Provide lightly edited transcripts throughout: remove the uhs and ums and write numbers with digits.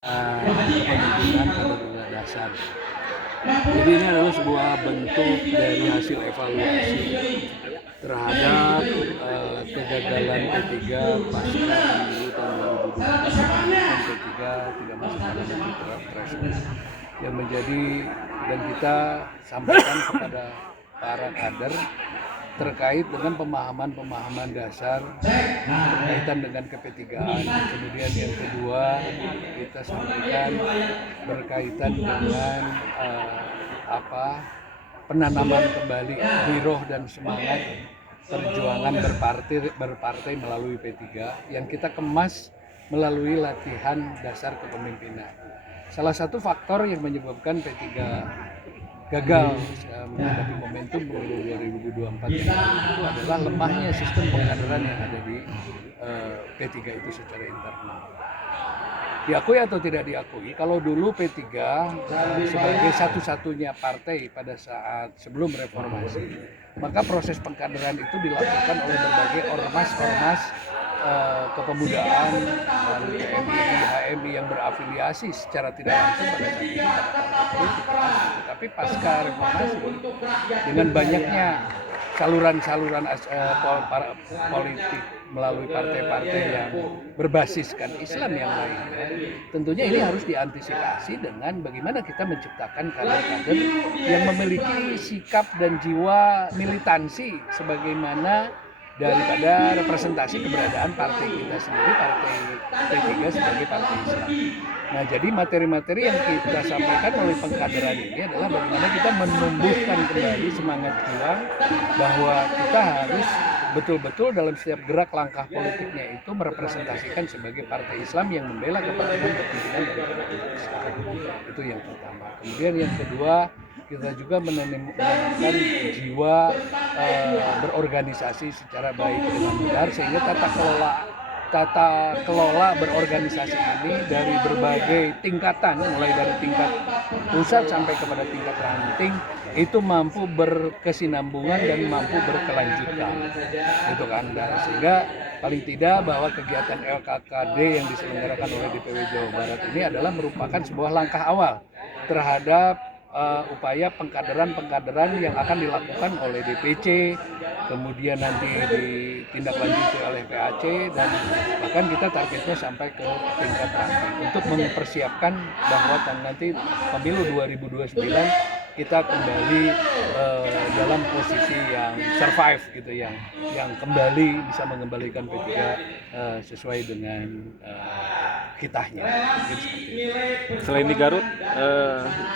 Kepemimpinan pada dasar. Jadi ini adalah sebuah bentuk dari hasil evaluasi terhadap kegagalan P3 pasca pemilu tahun 2024 dan P3 tidak masuk pada threshold yang menjadi, dan kita sampaikan kepada para kader terkait dengan pemahaman dasar berkaitan dengan keP3-an. Kemudian yang kedua kita sampaikan berkaitan dengan penanaman kembali giroh dan semangat perjuangan berpartai melalui P3 yang kita kemas melalui latihan dasar kepemimpinan. Salah satu faktor yang menyebabkan P3 gagal menghadapi momentum pemilu 2024 itu adalah lemahnya sistem pengkaderan yang ada di P3 itu secara internal. Diakui atau tidak diakui, kalau dulu P3 sebagai satu-satunya partai pada saat sebelum reformasi, maka proses pengkaderan itu dilakukan oleh berbagai ormas-ormas kepemudaan dan PMI, HMI yang berafiliasi secara tidak langsung pada saat ini pada partai politik. Tetapi pasca reformasi dengan banyaknya saluran-saluran politik melalui partai-partai yang berbasiskan Islam yang lainnya, tentunya ini harus diantisipasi dengan bagaimana kita menciptakan kader-kader yang memiliki sikap dan jiwa militansi sebagaimana daripada representasi keberadaan partai kita sendiri, partai P3 sebagai partai Islam. Nah, jadi materi-materi yang kita sampaikan oleh pengkaderan ini adalah bagaimana kita menumbuhkan kembali semangat jiwa bahwa kita harus betul-betul dalam setiap gerak langkah politiknya itu merepresentasikan sebagai partai Islam yang membela kepentingan kepemimpinan dari umat Islam. Itu yang pertama. Kemudian yang kedua, kita juga menanamkan jiwa berorganisasi secara baik dengan benar, sehingga tata kelola berorganisasi ini dari berbagai tingkatan, mulai dari tingkat pusat sampai kepada tingkat ranting, itu mampu berkesinambungan dan mampu berkelanjutan. Itu kan, sehingga paling tidak bahwa kegiatan LKKD yang diselenggarakan oleh DPW Jawa Barat ini adalah merupakan sebuah langkah awal terhadap upaya pengkaderan yang akan dilakukan oleh DPC, kemudian nanti ditindaklanjuti oleh PAC, dan bahkan kita targetnya sampai ke tingkat ranting untuk mempersiapkan bahwa nanti pemilu 2029 kita kembali dalam posisi yang survive gitu, yang kembali bisa mengembalikan P3 sesuai dengan kitahnya. Gitu. Selain di Garut,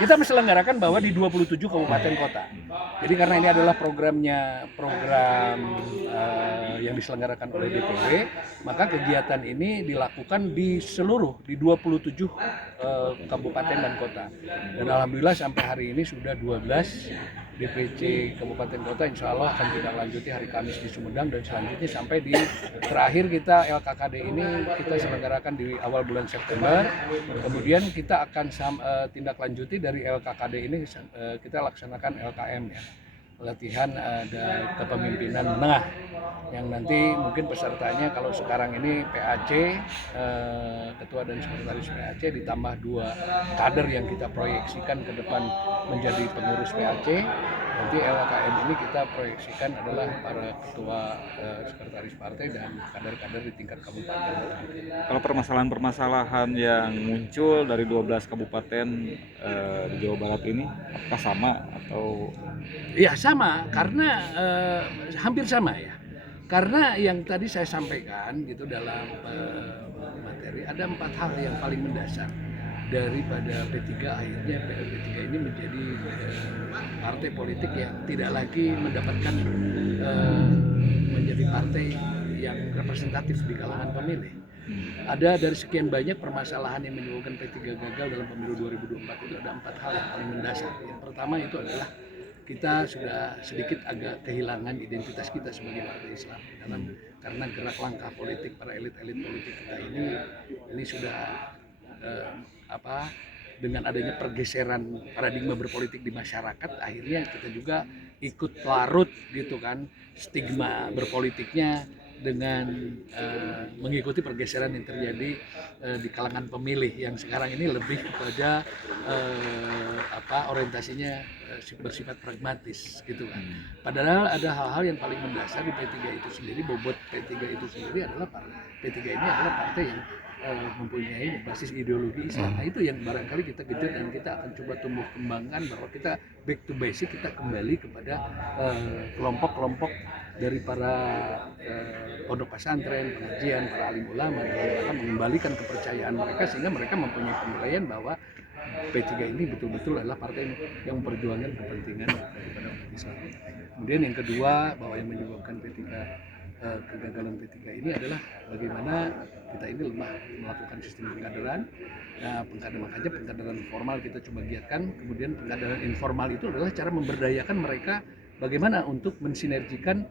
kita menyelenggarakan bahwa di 27 kabupaten kota. Jadi karena ini adalah program yang diselenggarakan oleh DPW, maka kegiatan ini dilakukan di 27 kabupaten dan kota. Dan alhamdulillah sampai hari ini sudah 12 DPC kabupaten kota, insya Allah akan kita lanjuti hari Kamis di Sumedang, dan selanjutnya sampai di terakhir kita LKKD ini kita selenggarakan di awal bulan September. Kemudian kita akan tindak lanjuti dari LKKD ini, kita laksanakan LKM ya, latihan ada kepemimpinan menengah, yang nanti mungkin pesertanya kalau sekarang ini PAC, ketua dan sekretaris PAC, ditambah 2 kader yang kita proyeksikan ke depan menjadi pengurus PAC. Nanti LKM ini kita proyeksikan adalah para ketua, sekretaris partai dan kader-kader di tingkat kabupaten. kalau permasalahan-permasalahan yang muncul dari 12 kabupaten di Jawa Barat ini, apakah sama atau? Ya sama, karena hampir sama ya. Karena yang tadi saya sampaikan gitu dalam materi, ada 4 hal yang paling mendasar daripada P3 akhirnya P3 ini menjadi partai politik yang tidak lagi mendapatkan menjadi partai yang representatif di kalangan pemilih. Ada dari sekian banyak permasalahan yang menyebabkan P3 gagal dalam pemilu 2024 itu ada 4 hal yang paling mendasar. Yang pertama itu adalah kita sudah sedikit agak kehilangan identitas kita sebagai partai Islam karena gerak langkah politik para elit-elit politik kita ini sudah dengan adanya pergeseran paradigma berpolitik di masyarakat, akhirnya kita juga ikut larut gitu kan, stigma berpolitiknya dengan mengikuti pergeseran yang terjadi di kalangan pemilih yang sekarang ini lebih kepada orientasinya bersifat pragmatis gitu kan. Padahal ada hal-hal yang paling mendasar di P3 itu sendiri, bobot P3 itu sendiri adalah P3 ini adalah partai yang mempunyai basis ideologi Islam. Nah, itu yang barangkali kita kejar dan kita akan coba tumbuh kembangkan, bahwa kita back to basic, kita kembali kepada kelompok-kelompok dari para pondok pesantren, pengajian, para alim ulama dalam rangka mengembalikan kepercayaan mereka sehingga mereka mempunyai penilaian bahwa P3 ini betul-betul adalah partai yang memperjuangkan kepentingan daripada umat Islam. Kemudian yang kedua, bahwa yang menyebabkan P3 kegagalan P3 ini adalah bagaimana kita ini lemah melakukan sistem pengkaderan. Nah, makanya pengkaderan formal kita coba giatkan, kemudian pengkaderan informal itu adalah cara memberdayakan mereka bagaimana untuk mensinergikan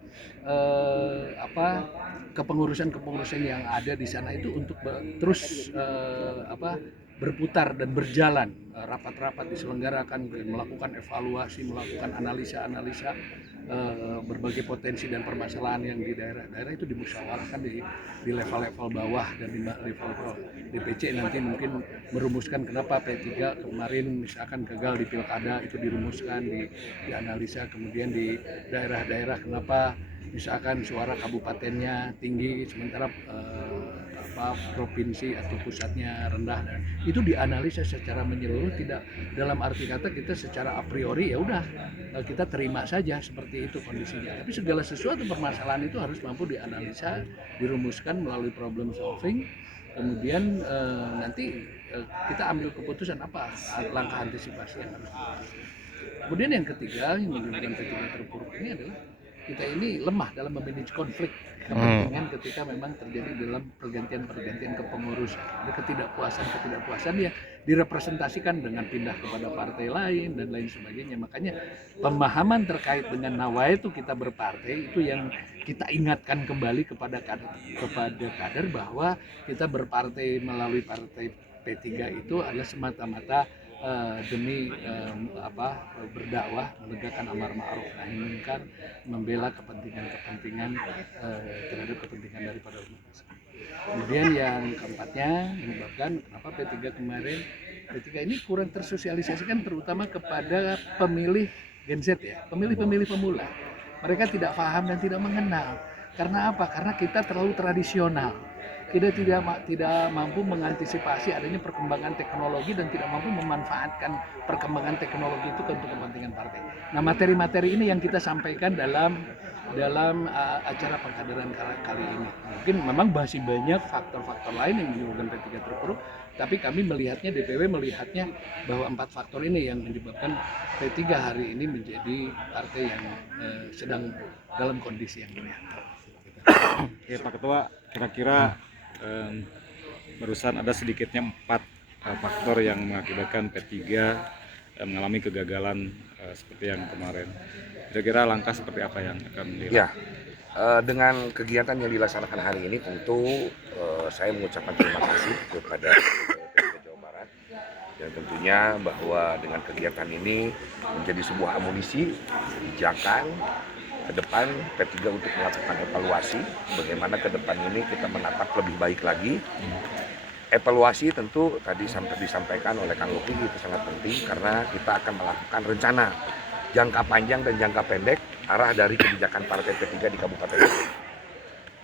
kepengurusan yang ada di sana itu untuk terus berputar dan berjalan. Rapat-rapat diselenggarakan, melakukan evaluasi, melakukan analisa berbagai potensi dan permasalahan yang di daerah-daerah itu dimusyawarahkan di level-level bawah, dan di level DPC nanti mungkin merumuskan kenapa P3 kemarin misalkan gagal di pilkada, itu dirumuskan, dianalisa. Kemudian di daerah-daerah kenapa misalkan suara kabupatennya tinggi sementara provinsi atau pusatnya rendah, dan itu dianalisa secara menyeluruh, tidak dalam arti kata kita secara a priori ya udah kita terima saja seperti itu kondisinya, tapi segala sesuatu permasalahan itu harus mampu dianalisa, dirumuskan melalui problem solving, kemudian nanti kita ambil keputusan apa langkah antisipasi yang harus dilakukan. Kemudian yang ketiga yang menyebabkan P3 terpuruk ini adalah kita ini lemah dalam memanage konflik kepentingan ketika memang terjadi dalam pergantian kepengurusan. Ada ketidakpuasan ya direpresentasikan dengan pindah kepada partai lain dan lain sebagainya. Makanya pemahaman terkait dengan nawaitu kita berpartai itu yang kita ingatkan kembali kepada kader bahwa kita berpartai melalui partai P3 itu adalah semata-mata demi berdakwah, menegakkan amar ma'ruf nahi munkar, membela kepentingan terhadap kepentingan daripada umat Islam. Kemudian yang keempatnya menyebabkan kenapa P3 kemarin, P3 ini kurang tersosialisasikan terutama kepada pemilih Gen Z ya, pemilih pemula. Mereka tidak paham dan tidak mengenal. Karena apa? Karena kita terlalu tradisional. Kita tidak mampu mengantisipasi adanya perkembangan teknologi dan tidak mampu memanfaatkan perkembangan teknologi itu untuk kepentingan partai. Nah, materi-materi ini yang kita sampaikan dalam acara pengkaderan kali ini. Mungkin memang masih banyak faktor-faktor lain yang menyebabkan P3 terpuruk, tapi kami melihatnya, DPW melihatnya bahwa 4 faktor ini yang menyebabkan P3 hari ini menjadi partai yang sedang dalam kondisi yang prihatin. Oke, Pak Ketua, kira-kira barusan ada sedikitnya 4 faktor yang mengakibatkan P3 mengalami kegagalan seperti yang kemarin. Kira-kira langkah seperti apa yang akan dilakukan? Ya, dengan kegiatan yang dilaksanakan hari ini tentu saya mengucapkan terima kasih kepada P3 Jawa Barat, dan tentunya bahwa dengan kegiatan ini menjadi sebuah amunisi pijakan ke depan P3 untuk melakukan evaluasi bagaimana ke depan ini kita menatap lebih baik lagi. Evaluasi tentu tadi sampai disampaikan oleh Kang Luki itu sangat penting karena kita akan melakukan rencana jangka panjang dan jangka pendek arah dari kebijakan partai P3 di Kabupaten.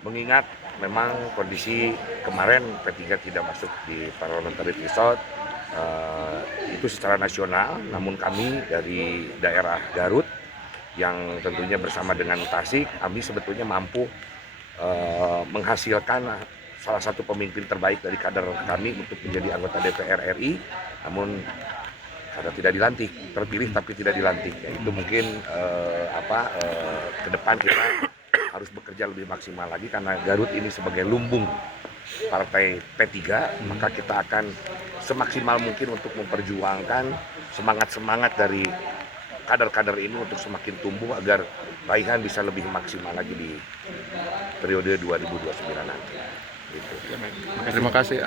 Mengingat memang kondisi kemarin P3 tidak masuk di parliamentary threshold itu secara nasional, namun kami dari daerah Garut yang tentunya bersama dengan Tasik, kami sebetulnya mampu menghasilkan salah satu pemimpin terbaik dari kader kami untuk menjadi anggota DPR RI, namun karena tidak dilantik, terpilih tapi tidak dilantik. Ya, itu mungkin ke depan kita harus bekerja lebih maksimal lagi karena Garut ini sebagai lumbung partai P3, maka kita akan semaksimal mungkin untuk memperjuangkan semangat dari kader-kader ini untuk semakin tumbuh agar raihan bisa lebih maksimal lagi di periode 2029 nanti. Gitu. Terima kasih.